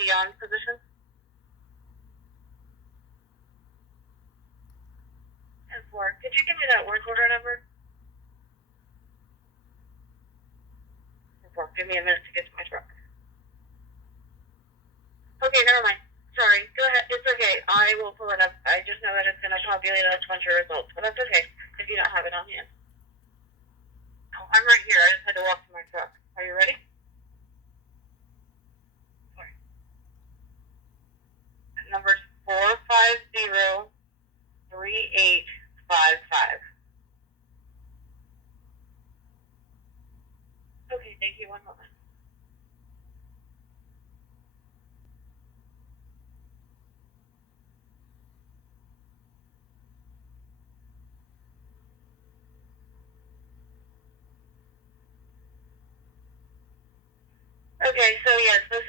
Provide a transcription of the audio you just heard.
peon position? And four. Could you give me that work order number? Give me a minute to get to my truck. Okay, never mind. Sorry. Go ahead. It's okay. I will pull it up. I just know that it's going to populate a bunch of results, but that's okay if you don't have it on hand. Oh, I'm right here. I just had to walk to my truck. Are you ready? Sorry. Number's 4503855. Okay, thank you. One moment. Okay, so yes, this